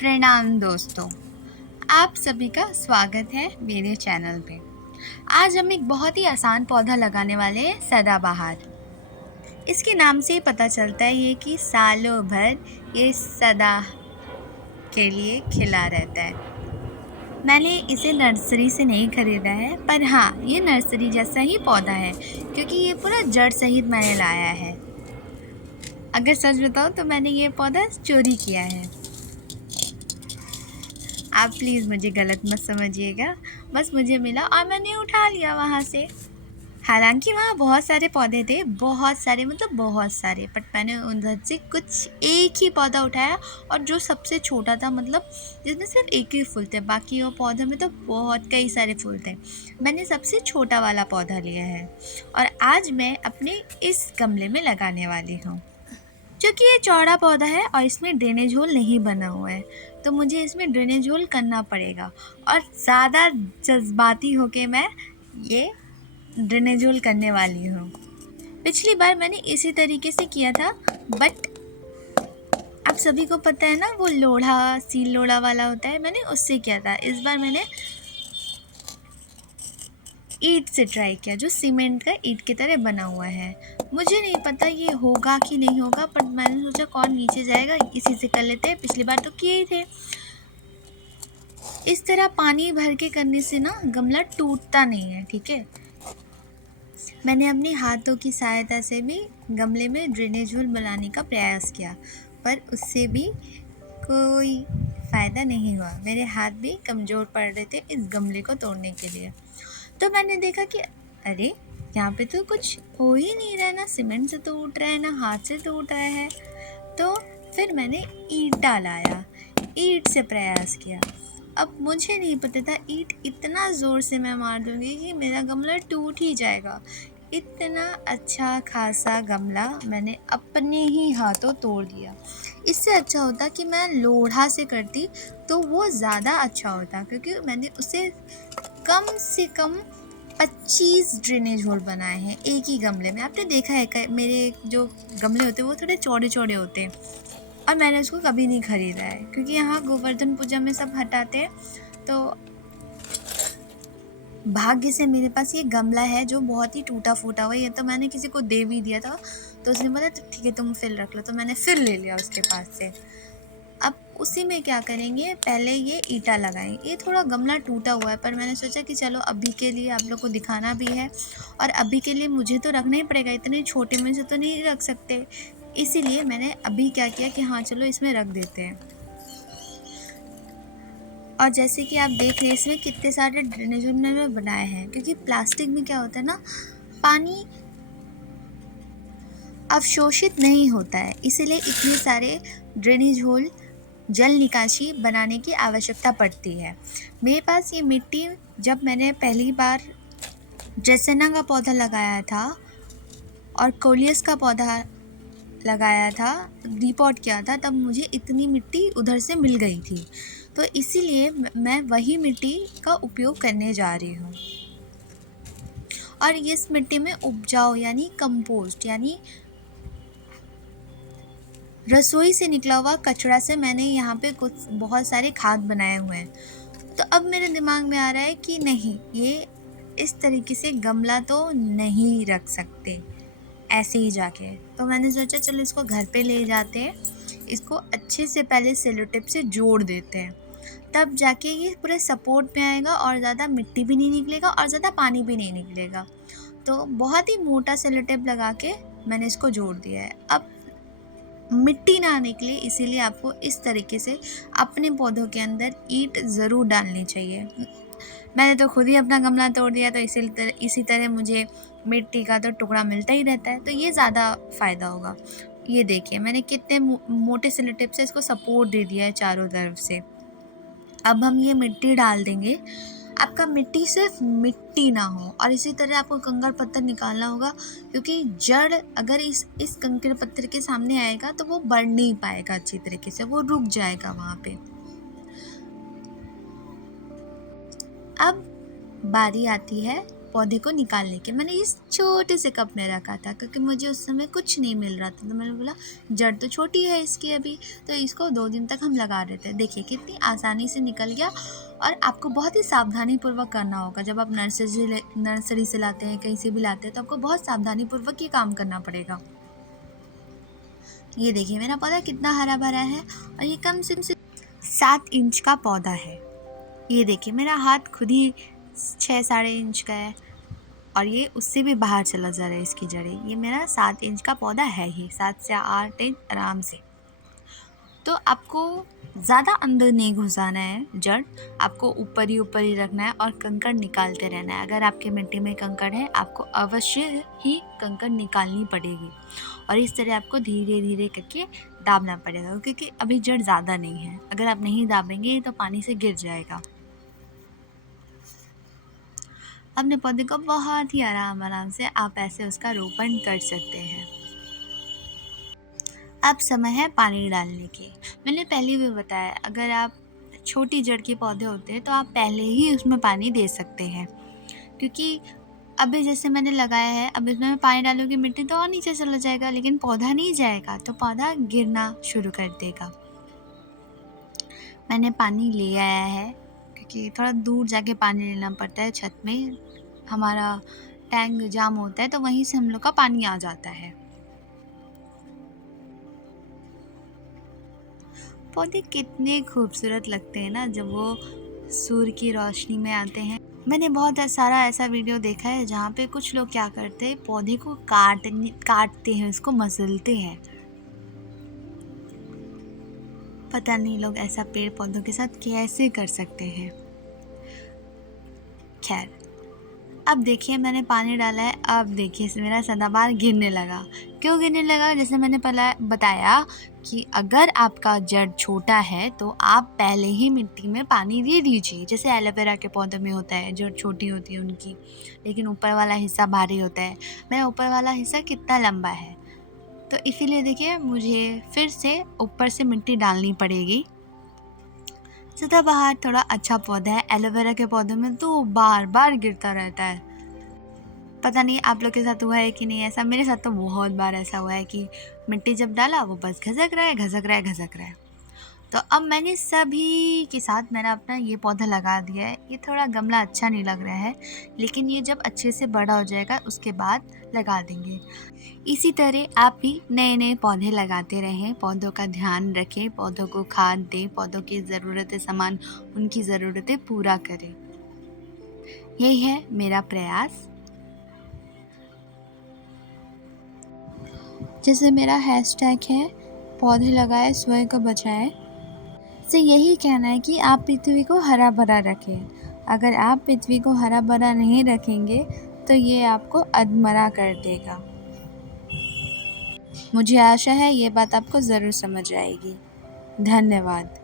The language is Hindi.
प्रणाम दोस्तों, आप सभी का स्वागत है मेरे चैनल पे। आज हम एक बहुत ही आसान पौधा लगाने वाले हैं, सदाबहार। इसके नाम से ही पता चलता है ये कि सालों भर ये सदा के लिए खिला रहता है। मैंने इसे नर्सरी से नहीं खरीदा है, पर हाँ, ये नर्सरी जैसा ही पौधा है क्योंकि ये पूरा जड़ सहित मैंने लाया है। अगर सच बताऊँ तो मैंने ये पौधा चोरी किया है। आप प्लीज़ मुझे गलत मत समझिएगा, बस मुझे मिला और मैंने उठा लिया वहाँ से। हालांकि वहाँ बहुत सारे पौधे थे, बहुत सारे मतलब बहुत सारे, बट मैंने उधर से कुछ एक ही पौधा उठाया और जो सबसे छोटा था, मतलब जिसमें सिर्फ एक ही फूल थे, बाकी वो पौधों में तो बहुत कई सारे फूल थे। मैंने सबसे छोटा वाला पौधा लिया है और आज मैं अपने इस गमले में लगाने वाली हूँ। क्योंकि ये चौड़ा पौधा है और इसमें ड्रेनेज होल नहीं बना हुआ है, तो मुझे इसमें ड्रेनेज होल करना पड़ेगा और ज़्यादा जज्बाती होके मैं ये ड्रेनेज होल करने वाली हूँ। पिछली बार मैंने इसी तरीके से किया था, बट आप सभी को पता है ना, वो लोढ़ा सील लोढ़ा वाला होता है, मैंने उससे किया था। इस बार मैंने ईंट से ट्राई किया, जो सीमेंट का ईंट की तरह बना हुआ है। मुझे नहीं पता ये होगा कि नहीं होगा, पर मैंने सोचा कौन नीचे जाएगा, इसी से कर लेते हैं। पिछली बार तो किए ही थे। इस तरह पानी भर के करने से ना गमला टूटता नहीं है, ठीक है। मैंने अपने हाथों की सहायता से भी गमले में ड्रेनेज होल बनाने का प्रयास किया, पर उससे भी कोई फ़ायदा नहीं हुआ। मेरे हाथ भी कमज़ोर पड़ रहे थे इस गमले को तोड़ने के लिए। तो मैंने देखा कि अरे, यहाँ पे तो कुछ हो ही नहीं रहा है, ना सीमेंट से टूट रहा है ना हाथ से टूट रहा है। तो फिर मैंने ईंटा लाया, ईंट से प्रयास किया। अब मुझे नहीं पता था ईंट इतना ज़ोर से मैं मार दूँगी कि मेरा गमला टूट ही जाएगा। इतना अच्छा खासा गमला मैंने अपने ही हाथों तोड़ दिया। इससे अच्छा होता कि मैं लोढ़ा से करती तो वो ज़्यादा अच्छा होता, क्योंकि मैंने उसे कम से कम 25 ड्रेनेज होल बनाए हैं एक ही गमले में। आपने देखा है मेरे जो गमले होते हैं वो थोड़े चौड़े चौड़े होते हैं, और मैंने उसको कभी नहीं खरीदा है क्योंकि यहाँ गोवर्धन पूजा में सब हटाते हैं। तो भाग्य से मेरे पास ये गमला है जो बहुत ही टूटा फूटा हुआ है। ये तो मैंने किसी को दे भी दिया था, तो उसने बोला तो ठीक है तुम फिर रख लो, तो मैंने फिर ले लिया उसके पास से। अब उसी में क्या करेंगे, पहले ये ईंटा लगाएंगे। ये थोड़ा गमला टूटा हुआ है, पर मैंने सोचा कि चलो अभी के लिए आप लोग को दिखाना भी है और अभी के लिए मुझे तो रखना ही पड़ेगा, इतने छोटे में से तो नहीं रख सकते। इसीलिए मैंने अभी क्या किया कि हाँ चलो इसमें रख देते हैं। और जैसे कि आप देख रहे हैं इसमें कितने सारे ड्रेनेज उन्होंने बनाए हैं, क्योंकि प्लास्टिक में क्या होता है ना, पानी अवशोषित नहीं होता है, इसीलिए इतने सारे ड्रेनेज होल जल निकासी बनाने की आवश्यकता पड़ती है। मेरे पास ये मिट्टी, जब मैंने पहली बार ड्रेसेना का पौधा लगाया था और कोलियस का पौधा लगाया था, रिपोर्ट किया था, तब मुझे इतनी मिट्टी उधर से मिल गई थी। तो इसीलिए मैं वही मिट्टी का उपयोग करने जा रही हूँ। और इस मिट्टी में उपजाऊ यानी कंपोस्ट यानी रसोई से निकला हुआ कचरा से मैंने यहाँ पे कुछ बहुत सारे खाद बनाए हुए हैं। तो अब मेरे दिमाग में आ रहा है कि नहीं, ये इस तरीके से गमला तो नहीं रख सकते ऐसे ही जाके। तो मैंने सोचा चलो इसको घर पे ले जाते हैं, इसको अच्छे से पहले सेलो टेप से जोड़ देते हैं, तब जाके ये पूरे सपोर्ट में आएगा और ज़्यादा मिट्टी भी नहीं निकलेगा और ज़्यादा पानी भी नहीं निकलेगा। तो बहुत ही मोटा सेलो टेप लगा के मैंने इसको जोड़ दिया है। अब मिट्टी ना निकले इसीलिए आपको इस तरीके से अपने पौधों के अंदर ईंट ज़रूर डालनी चाहिए। मैंने तो खुद ही अपना गमला तोड़ दिया, तो इसी तरह मुझे मिट्टी का तो टुकड़ा मिलता ही रहता है, तो ये ज़्यादा फ़ायदा होगा। ये देखिए मैंने कितने मोटे सेलो टेप से इसको सपोर्ट दे दिया है चारों तरफ से। अब हम ये मिट्टी डाल देंगे। आपका मिट्टी सिर्फ मिट्टी ना हो, और इसी तरह आपको कंकड़ पत्थर निकालना होगा, क्योंकि जड़ अगर इस कंकड़ पत्थर के सामने आएगा तो वो बढ़ नहीं पाएगा अच्छी तरीके से, वो रुक जाएगा वहाँ पे। अब बारी आती है पौधे को निकालने के। मैंने इस छोटे से कप में रखा था क्योंकि मुझे उस समय कुछ नहीं मिल रहा था, तो मैंने बोला जड़ तो छोटी है इसकी अभी, तो इसको 2 दिन तक हम लगा रहे थे। देखिए कितनी आसानी से निकल गया। और आपको बहुत ही सावधानीपूर्वक करना होगा। जब आप नर्सरी से लाते हैं, कहीं से भी लाते हैं, तो आपको बहुत सावधानीपूर्वक ये काम करना पड़ेगा। ये देखिए मेरा पौधा कितना हरा भरा है और ये कम से 7 इंच का पौधा है। ये देखिए मेरा हाथ खुद ही 6 साढ़े इंच का है और ये उससे भी बाहर चला जा रहा है इसकी जड़ें। ये मेरा 7 इंच का पौधा है ही, 7 से 8 इंच आराम से। तो आपको ज़्यादा अंदर नहीं घुसाना है जड़, आपको ऊपर ही रखना है और कंकड़ निकालते रहना है। अगर आपके मिट्टी में कंकड़ है, आपको अवश्य ही कंकड़ निकालनी पड़ेगी और इस तरह आपको धीरे धीरे करके दाबना पड़ेगा क्योंकि अभी जड़ ज़्यादा नहीं है। अगर आप नहीं दाबेंगे तो पानी से गिर जाएगा। अपने पौधे को बहुत ही आराम से आप ऐसे उसका रोपण कर सकते हैं। अब समय है पानी डालने के। मैंने पहले भी बताया, अगर आप छोटी जड़ के पौधे होते हैं तो आप पहले ही उसमें पानी दे सकते हैं, क्योंकि अभी जैसे मैंने लगाया है, अब इसमें मैं पानी डालूंगी मिट्टी तो और नीचे चला जाएगा, लेकिन पौधा नहीं जाएगा, तो पौधा गिरना शुरू कर देगा। मैंने पानी ले आया है क्योंकि थोड़ा दूर जाके पानी लेना पड़ता है। छत में हमारा टैंक जाम होता है तो वहीं से हम लोग का पानी आ जाता है। पौधे कितने खूबसूरत लगते हैं ना जब वो सूर्य की रोशनी में आते हैं। मैंने बहुत सारा ऐसा वीडियो देखा है जहाँ पे कुछ लोग क्या करते हैं, पौधे को काटते हैं, उसको मसलते हैं। पता नहीं लोग ऐसा पेड़ पौधों के साथ कैसे कर सकते हैं। खैर, अब देखिए मैंने पानी डाला है। अब देखिए मेरा सदाबहार गिरने लगा। क्यों गिरने लगा? जैसे मैंने पहले बताया कि अगर आपका जड़ छोटा है तो आप पहले ही मिट्टी में पानी दे दीजिए। जैसे एलोवेरा के पौधे में होता है, जड़ छोटी होती है उनकी, लेकिन ऊपर वाला हिस्सा भारी होता है। मेरा ऊपर वाला हिस्सा कितना लंबा है, तो इसीलिए देखिए मुझे फिर से ऊपर से मिट्टी डालनी पड़ेगी। सदाबहार थोड़ा अच्छा पौधा है। एलोवेरा के पौधे में तो बार बार गिरता रहता है। पता नहीं आप लोग के साथ हुआ है कि नहीं ऐसा। मेरे साथ तो बहुत बार ऐसा हुआ है कि मिट्टी जब डाला वो बस घसक रहा है। तो अब मैंने सभी के साथ मैंने अपना ये पौधा लगा दिया है। ये थोड़ा गमला अच्छा नहीं लग रहा है, लेकिन ये जब अच्छे से बड़ा हो जाएगा उसके बाद लगा देंगे। इसी तरह आप भी नए नए पौधे लगाते रहें, पौधों का ध्यान रखें, पौधों को खाद दें, पौधों की ज़रूरतें सामान उनकी ज़रूरतें पूरा करें। यही है मेरा प्रयास। जैसे मेरा हैशटैग है पौधे लगाए स्वयं को बचाए, से यही कहना है कि आप पृथ्वी को हरा भरा रखें। अगर आप पृथ्वी को हरा भरा नहीं रखेंगे तो ये आपको अधमरा कर देगा। मुझे आशा है ये बात आपको ज़रूर समझ आएगी। धन्यवाद।